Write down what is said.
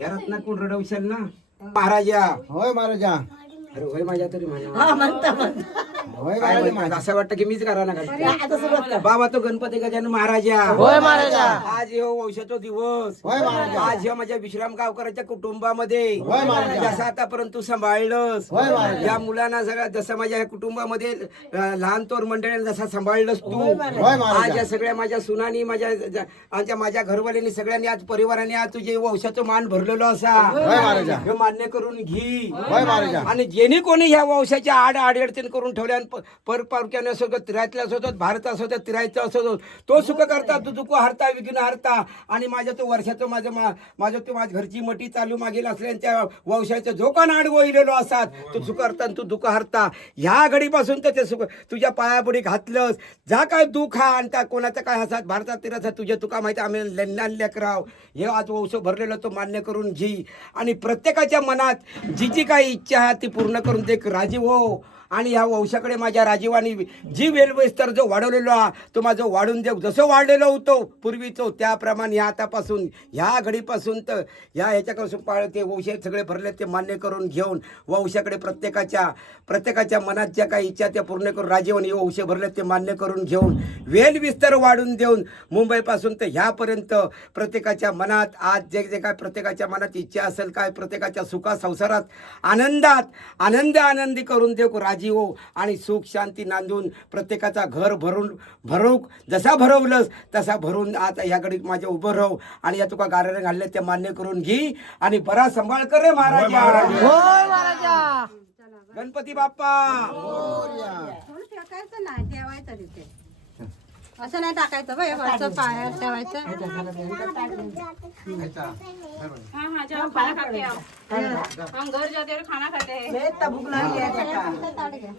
या रत्नात कोण रडवशाल ना? महाराजा होय महाराजा. अरे होय माझ्या तरी माझ्या हा म्हणता म्हणता. काय महाराजा म्हणतात? असं वाटतं की मीच करा ना आता सुरुवात कर. बाबा तो गणपती गजानन महाराजा होय महाराजा. आज हो वंशाचा दिवस होय महाराजा. आज ह्या माझ्या विश्राम गावकरांच्या कुटुंबामध्ये होय महाराजा. जसं आतापर्यंत तू सांभाळलंस होय महाराजा. या मुलांना सगळ्या जसं माझ्या कुटुंबामध्ये अं, लहान तोर मंडळींना जसा सांभाळलंस तू होय महाराजा. आज या सगळ्या माझ्या सुनानी माझ्या ज- आमच्या माझ्या घरवाल्यांनी सगळ्यांनी आज परिवाराने आज तुझे वंशाचं मान भरलेलं असा होय महाराजा. हे मान्य करून घे होय महाराजा. आणि जेणे कोणी ह्या वंशाच्या आड अडचण करून ठेवल्या आणि प- परपारक्याने असो तिरायतल्या असो भारत असो तर तिरायचं असो तो सुख करता तू दुःख हरता विघ्न हरता. आणि माझं तो वर्षाचं माझं मा- माझं तो माझ्या घरची मटी चालू मागील असल्याच्या वंशाचं जो का नाड वहिलेलो असतात तू सुख हरता आणि तू दुःख हरता. ह्या घडीपासून तर ते सुख तुझ्या पायापुढे घातलंस. जा काय दुःख हा आणि त्या कोणाचं काय असतात भारतात तिराचा तुझ्या तुका माहिती आम्ही लन्नान लेकराव. हे आज वंश भरलेलं तो मान्य करून घे. आणि प्रत्येकाच्या मनात जी जी काही इच्छा आहे ती पूर्ण करून दे राजीव हो. आणि ह्या वंशाकडे माझ्या राजीवानी जी वेलवेस्तर जो वाढवलेलो हा तो माझं वाढून देऊ. जसं वाढलेलो होतो पूर्वीचं त्याप्रमाणे ह्या आतापासून ह्या घडीपासून तर ह्या ह्याच्यापासून पाळ ते वंश सगळे भरले ते मान्य करून घेऊन वंशाकडे प्रत्येकाच्या प्रत्येकाच्या मनात ज्या काही इच्छा त्या पूर्ण करून राजीवानी वंश भरले ते मान्य करून घेऊन वेल विस्तार वाढून देऊन मुंबईपासून तर ह्यापर्यंत प्रत्येकाच्या मनात आज जे जे काय प्रत्येकाच्या मनात इच्छा असेल काय प्रत्येकाच्या सुखा संसारात आनंदात आनंद आनंदी करून देऊ राज राजीव आणि सुख शांती नांदून प्रत्येकाचा घर भरून भरूक जसा भरवलंस तसा भरून आता ह्याकडे माझ्या उभं राहू. आणि या तुका गाऱ्याने घालले ते मान्य करून घे आणि बरा सांभाळ कर रे महाराजा. महाराजा. गणपती बाप्पा. थोडं टाकायचं नाही ठेवायचं तिथे. असं नाही टाकायचं वरचं पायावर ठेवायचं. हाँ हाँ जाओ खाना खा के आओ हम घर जाते हैं और खाना खाते हैं आता. ताट घ्या.